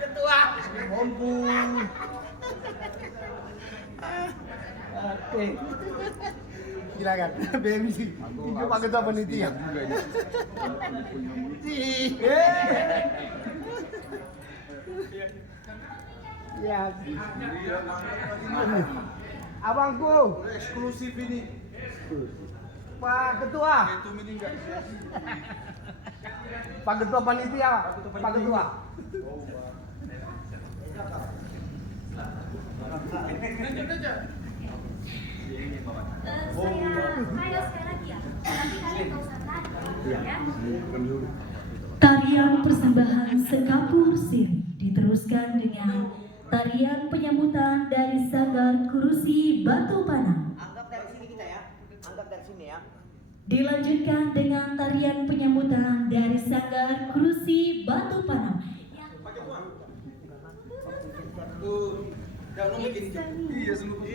Ketua. Ampun. Oke. Silakan. BMC. Itu Pak Ketua Panitia. Ya. Abangku. Eksklusif ini. Pak Ketua. Itu mini enggak. Pak Ketua Panitia. Pak Ketua. Saya sekali lagi ya, tapi kalian nggak usah tanya ya. Tarian persembahan Sekapur Siri diteruskan dengan tarian penyambutan dari Sanggar Kurusi Batu Panang. Anggap dari sini kita ya. Anggap dari sini ya. Dilanjutkan dengan tarian penyambutan dari Sanggar Kurusi Batu Panang. Tuh, jangan bikin. Iya, sungguh.